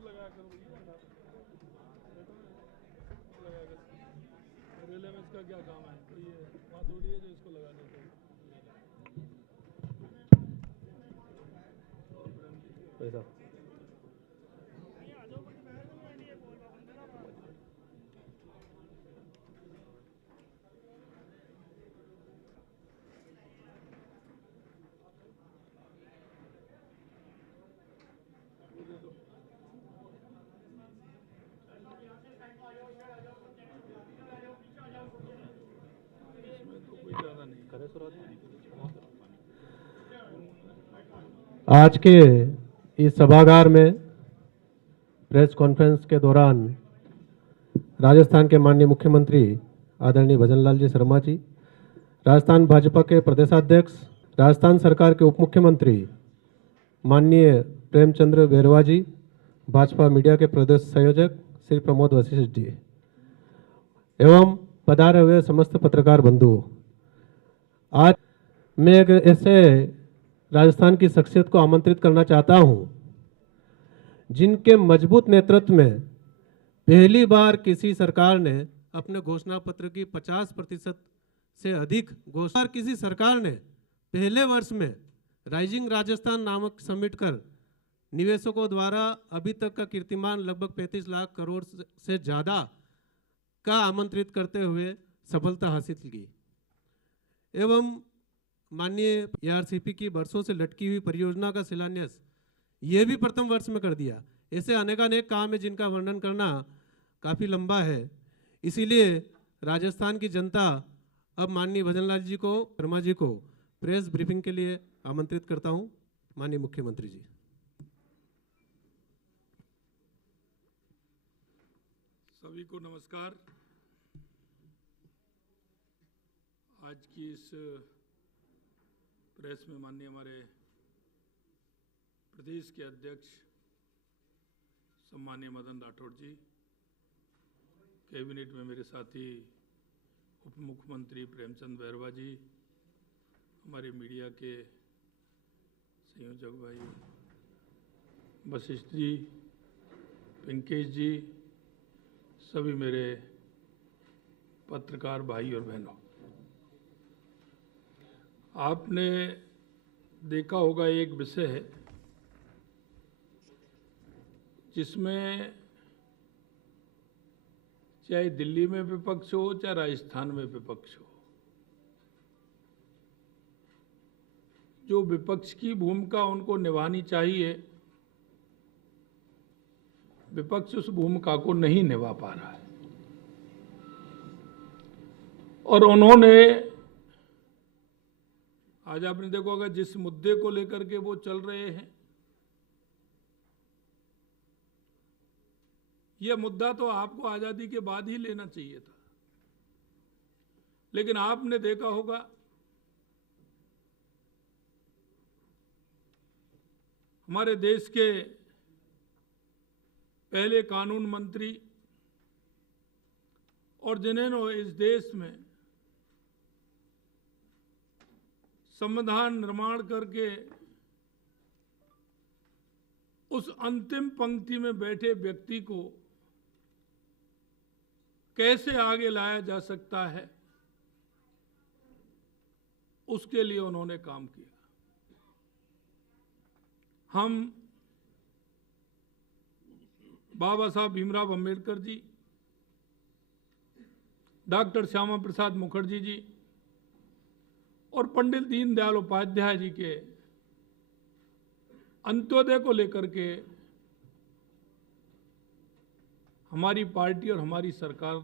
लगा कर लगा कर रेलवे में इसका क्या काम है? तो ये वहाँ थोड़ी है जो इसको लगा देते हैं। ऐसा इसमें तो कोई ज़्यादा नहीं करे आज के इस सभागार में प्रेस कॉन्फ्रेंस के दौरान राजस्थान के माननीय मुख्यमंत्री आदरणीय भजनलाल जी शर्मा जी, राजस्थान भाजपा के प्रदेशाध्यक्ष, राजस्थान सरकार के उप मुख्यमंत्री माननीय प्रेमचंद्र बैरवा जी, भाजपा मीडिया के प्रदेश संयोजक श्री प्रमोद वशिष्ठ जी एवं पधारे हुए समस्त पत्रकार बंधुओं, आज मैं एक ऐसे राजस्थान की शख्सियत को आमंत्रित करना चाहता हूं जिनके मजबूत नेतृत्व में पहली बार किसी सरकार ने अपने घोषणा पत्र की 50% से अधिक घोषणा, किसी सरकार ने पहले वर्ष में राइजिंग राजस्थान नामक समिट कर निवेशकों द्वारा अभी तक का कीर्तिमान लगभग 35 लाख करोड़ से ज़्यादा का आमंत्रित करते हुए सफलता हासिल की एवं माननीय एआरसीपी की वर्षों से लटकी हुई परियोजना का शिलान्यास ये भी प्रथम वर्ष में कर दिया। ऐसे अनेकानेक काम है जिनका वर्णन करना काफ़ी लंबा है, इसीलिए राजस्थान की जनता अब माननीय भजनलाल जी को, शर्मा जी को प्रेस ब्रीफिंग के लिए आमंत्रित करता हूं। माननीय मुख्यमंत्री जी। सभी को नमस्कार। आज की इस प्रेस में माननीय हमारे प्रदेश के अध्यक्ष सम्माननीय मदन राठौड़ जी, कैबिनेट में मेरे साथी उप मुख्यमंत्री प्रेमचंद बैरवा जी, हमारे मीडिया के संयोजक भाई वशिष्ठ जी, पिंकेश जी, सभी मेरे पत्रकार भाई और बहनों, आपने देखा होगा एक विषय है जिसमें चाहे दिल्ली में विपक्ष हो चाहे राजस्थान में विपक्ष हो, जो विपक्ष की भूमिका उनको निभानी चाहिए, विपक्ष उस भूमिका को नहीं निभा पा रहा है। और उन्होंने आज आपने देखा होगा जिस मुद्दे को लेकर के वो चल रहे हैं, यह मुद्दा तो आपको आजादी के बाद ही लेना चाहिए था, लेकिन आपने देखा होगा हमारे देश के पहले कानून मंत्री और जिन्होंने इस देश में संविधान निर्माण करके उस अंतिम पंक्ति में बैठे व्यक्ति को कैसे आगे लाया जा सकता है, उसके लिए उन्होंने काम किया। हम बाबा साहब भीमराव अंबेडकर जी, डॉक्टर श्यामा प्रसाद मुखर्जी जी और पंडित दीनदयाल उपाध्याय जी के अंत्योदय को लेकर के हमारी पार्टी और हमारी सरकार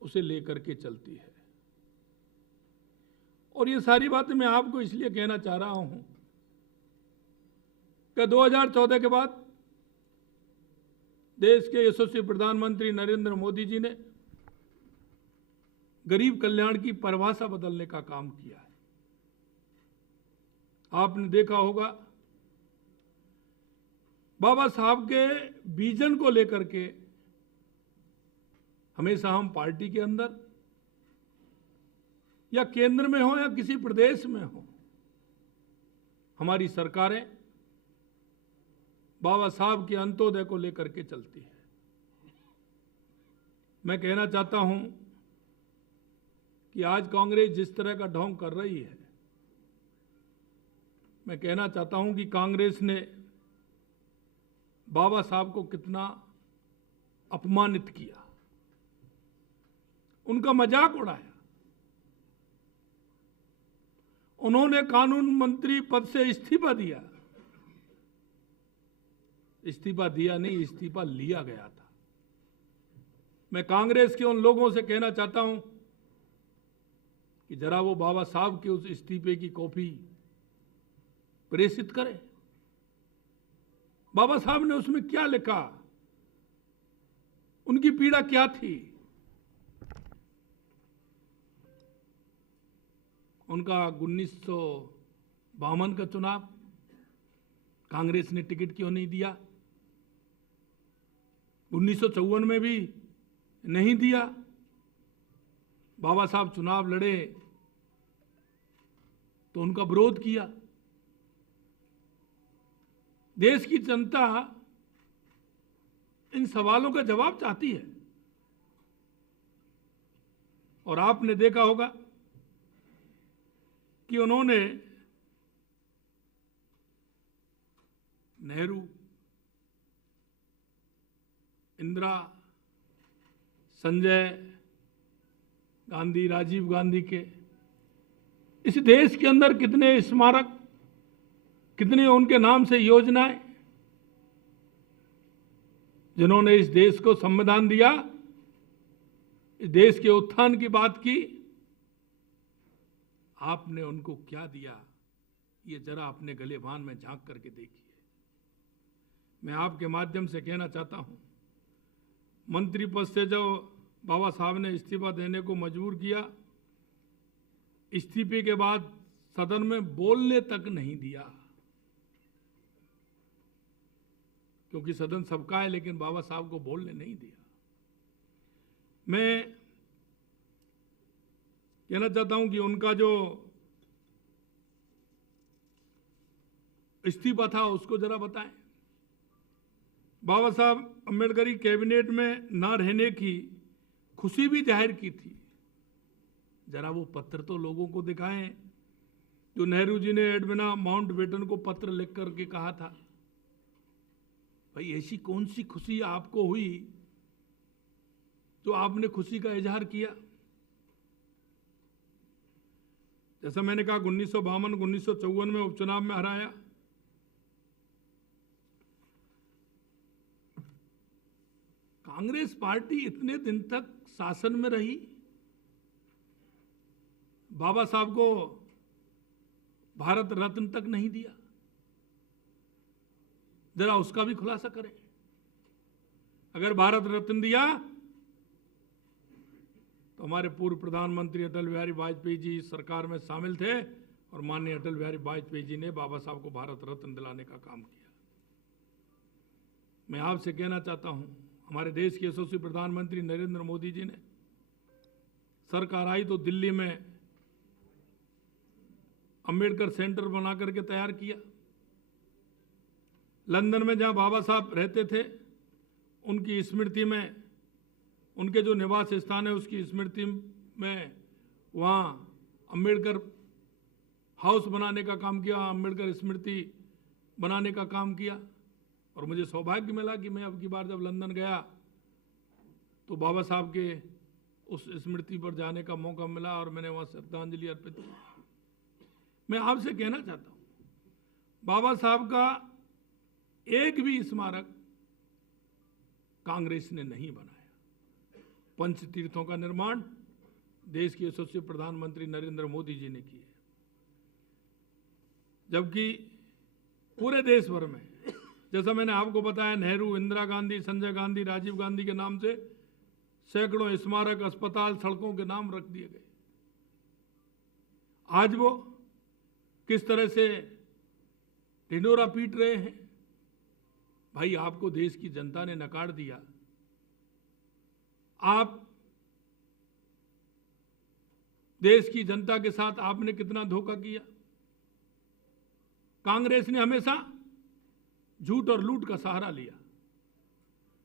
उसे लेकर के चलती है। और ये सारी बातें मैं आपको इसलिए कहना चाह रहा हूं कि 2014 के बाद देश के यशस्वी प्रधानमंत्री नरेंद्र मोदी जी ने गरीब कल्याण की परिभाषा बदलने का काम किया है। आपने देखा होगा बाबा साहब के विजन को लेकर के हमेशा हम पार्टी के अंदर या केंद्र में हो या किसी प्रदेश में हो, हमारी सरकारें बाबा साहब के अंत्योदय को लेकर के चलती है। मैं कहना चाहता हूं कि आज कांग्रेस जिस तरह का ढोंग कर रही है, मैं कहना चाहता हूं कि कांग्रेस ने बाबा साहब को कितना अपमानित किया, उनका मजाक उड़ाया। उन्होंने कानून मंत्री पद से इस्तीफा दिया। इस्तीफा दिया नहीं, इस्तीफा लिया गया था। मैं कांग्रेस के उन लोगों से कहना चाहता हूं कि जरा वो बाबा साहब के उस इस्तीफे की कॉपी प्रेषित करें। बाबा साहब ने उसमें क्या लिखा, उनकी पीड़ा क्या थी। उनका 1952 का चुनाव कांग्रेस ने टिकट क्यों नहीं दिया, 1954 में भी नहीं दिया। बाबा साहब चुनाव लड़े तो उनका विरोध किया। देश की जनता इन सवालों का जवाब चाहती है। और आपने देखा होगा कि उन्होंने नेहरू, इंदिरा, संजय गांधी, राजीव गांधी के इस देश के अंदर कितने स्मारक, कितनी उनके नाम से योजनाएं, जिन्होंने इस देश को संविधान दिया, इस देश के उत्थान की बात की। आपने उनको क्या दिया, ये जरा अपने गलेबान में झांक करके देखिए। मैं आपके माध्यम से कहना चाहता हूं, मंत्री पद से जो बाबा साहब ने इस्तीफा देने को मजबूर किया, इस्तीफे के बाद सदन में बोलने तक नहीं दिया, क्योंकि सदन सबका है, लेकिन बाबा साहब को बोलने नहीं दिया। मैं कहना चाहता हूं कि उनका जो इस्तीफा था उसको जरा बताएं। बाबा साहब अम्बेडकरी कैबिनेट में ना रहने की खुशी भी जाहिर की थी। जरा वो पत्र तो लोगों को दिखाएं, जो नेहरू जी ने एडविना माउंटबेटन को पत्र लिख करके कहा था। भाई ऐसी कौन सी खुशी आपको हुई जो आपने खुशी का इजहार किया। जैसा मैंने कहा, 1952 1954 में उपचुनाव में हराया। कांग्रेस पार्टी इतने दिन तक शासन में रही, बाबा साहब को भारत रत्न तक नहीं दिया। जरा उसका भी खुलासा करें। अगर भारत रत्न दिया तो हमारे पूर्व प्रधानमंत्री अटल बिहारी वाजपेयी जी सरकार में शामिल थे और माननीय अटल बिहारी वाजपेयी जी ने बाबा साहब को भारत रत्न दिलाने का काम किया। मैं आपसे कहना चाहता हूं, हमारे देश के यशस्वी प्रधानमंत्री नरेंद्र मोदी जी ने सरकार आई तो दिल्ली में अंबेडकर सेंटर बना करके तैयार किया। लंदन में जहां बाबा साहब रहते थे, उनकी स्मृति में, उनके जो निवास स्थान है उसकी स्मृति में वहां अंबेडकर हाउस बनाने का काम किया, अंबेडकर स्मृति बनाने का काम किया। और मुझे सौभाग्य मिला कि मैं अब की बार जब लंदन गया तो बाबा साहब के उस स्मृति पर जाने का मौका मिला और मैंने वहां श्रद्धांजलि अर्पित की। मैं आपसे कहना चाहता हूं, बाबा साहब का एक भी स्मारक कांग्रेस ने नहीं बनाया। पंच तीर्थों का निर्माण देश के यशस्वी प्रधानमंत्री नरेंद्र मोदी जी ने किया, जबकि पूरे देश भर में, जैसा मैंने आपको बताया, नेहरू, इंदिरा गांधी, संजय गांधी, राजीव गांधी के नाम से सैकड़ों स्मारक, अस्पताल, सड़कों के नाम रख दिए गए। आज वो किस तरह से ढिंढोरा पीट रहे हैं। भाई, आपको देश की जनता ने नकार दिया। आप देश की जनता के साथ आपने कितना धोखा किया। कांग्रेस ने हमेशा झूठ और लूट का सहारा लिया।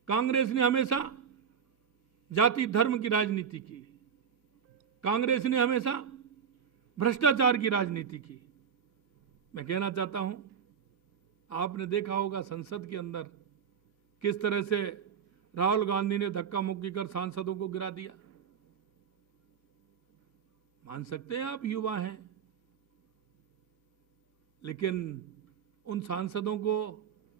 कांग्रेस ने हमेशा जाति धर्म की राजनीति की। कांग्रेस ने हमेशा भ्रष्टाचार की राजनीति की। मैं कहना चाहता हूं, आपने देखा होगा संसद के अंदर किस तरह से राहुल गांधी ने धक्का मुक्की कर सांसदों को गिरा दिया। मान सकते हैं आप युवा हैं, लेकिन उन सांसदों को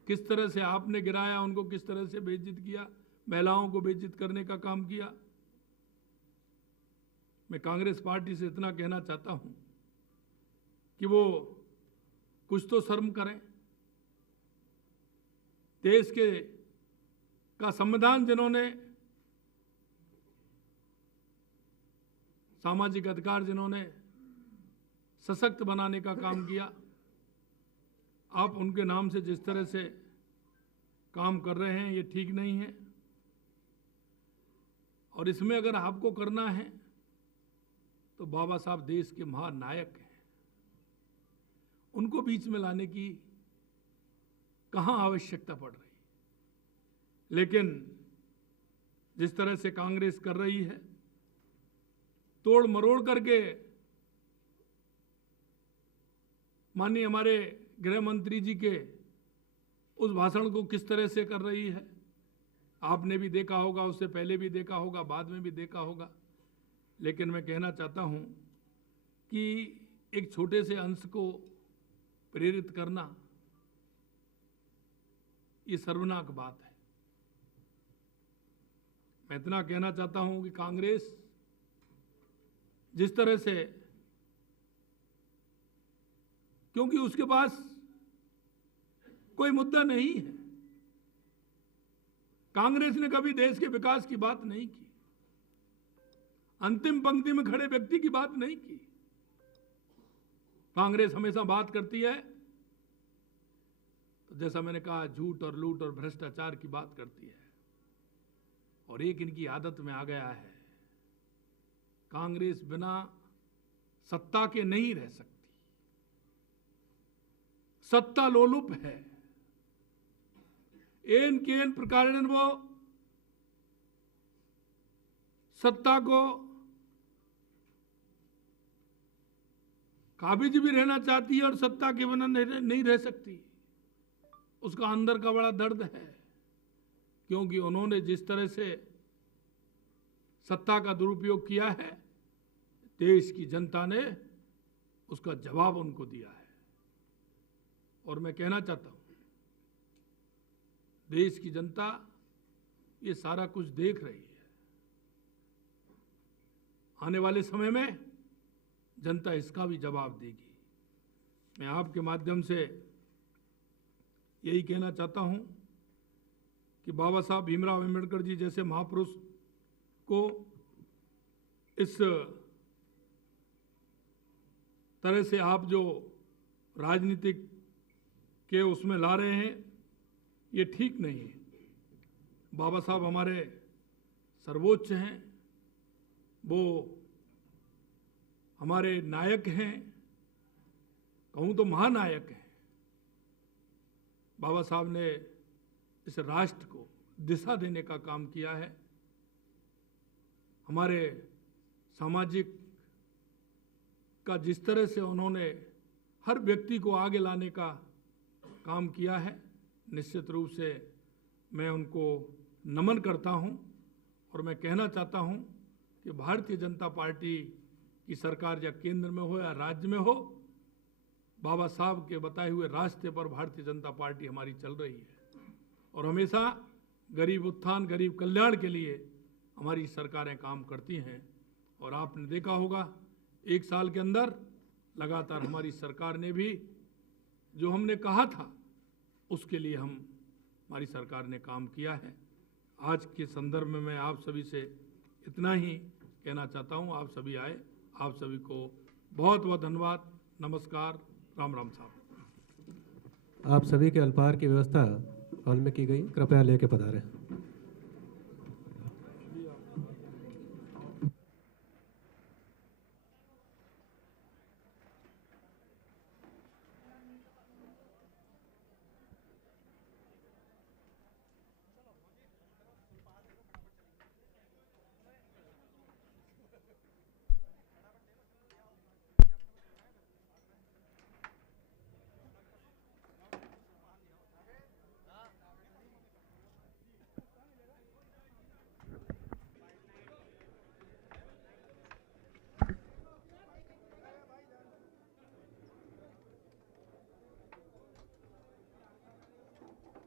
किस तरह से आपने गिराया, उनको किस तरह से बेइज्जत किया, महिलाओं को बेइज्जत करने का काम किया। मैं कांग्रेस पार्टी से इतना कहना चाहता हूं कि वो कुछ तो शर्म करें। देश का संविधान जिन्होंने, सामाजिक अधिकार जिन्होंने सशक्त बनाने का काम किया, आप उनके नाम से जिस तरह से काम कर रहे हैं ये ठीक नहीं है। और इसमें अगर आपको करना है तो बाबा साहब देश के महानायक हैं, उनको बीच में लाने की कहां आवश्यकता पड़ रही। लेकिन जिस तरह से कांग्रेस कर रही है, तोड़ मरोड़ करके माननीय हमारे गृह मंत्री जी के उस भाषण को किस तरह से कर रही है, आपने भी देखा होगा, उससे पहले भी देखा होगा, बाद में भी देखा होगा। लेकिन मैं कहना चाहता हूं कि एक छोटे से अंश को प्रेरित करना ये सर्वनाक बात है। मैं इतना कहना चाहता हूं कि कांग्रेस जिस तरह से, क्योंकि उसके पास कोई मुद्दा नहीं है, कांग्रेस ने कभी देश के विकास की बात नहीं की, अंतिम पंक्ति में खड़े व्यक्ति की बात नहीं की। कांग्रेस हमेशा बात करती है तो जैसा मैंने कहा, झूठ और लूट और भ्रष्टाचार की बात करती है। और एक इनकी आदत में आ गया है, कांग्रेस बिना सत्ता के नहीं रह सकती, सत्ता लोलुप है। एन केन प्रकार वो सत्ता को काबिज भी रहना चाहती है और सत्ता के बिना नहीं रह सकती। उसका अंदर का बड़ा दर्द है, क्योंकि उन्होंने जिस तरह से सत्ता का दुरुपयोग किया है, देश की जनता ने उसका जवाब उनको दिया है। और मैं कहना चाहता हूं, देश की जनता ये सारा कुछ देख रही है। आने वाले समय में जनता इसका भी जवाब देगी। मैं आपके माध्यम से यही कहना चाहता हूं कि बाबा साहब भीमराव अम्बेडकर जी जैसे महापुरुष को इस तरह से आप जो राजनीतिक के उसमें ला रहे हैं, ये ठीक नहीं है। बाबा साहब हमारे सर्वोच्च हैं, वो हमारे नायक हैं, कहूँ तो महानायक हैं। बाबा साहब ने इस राष्ट्र को दिशा देने का काम किया है। हमारे सामाजिक का जिस तरह से उन्होंने हर व्यक्ति को आगे लाने का काम किया है, निश्चित रूप से मैं उनको नमन करता हूं। और मैं कहना चाहता हूं कि भारतीय जनता पार्टी की सरकार या केंद्र में हो या राज्य में हो, बाबा साहब के बताए हुए रास्ते पर भारतीय जनता पार्टी हमारी चल रही है। और हमेशा गरीब उत्थान, गरीब कल्याण के लिए हमारी सरकारें काम करती हैं। और आपने देखा होगा, एक साल के अंदर लगातार हमारी सरकार ने भी जो हमने कहा था उसके लिए हमारी सरकार ने काम किया है। आज के संदर्भ में मैं आप सभी से इतना ही कहना चाहता हूं। आप सभी आए, आप सभी को बहुत बहुत धन्यवाद। नमस्कार, राम राम साहब। आप सभी के अल्पाहार की व्यवस्था हॉल में की गई, कृपया लेके पधारें।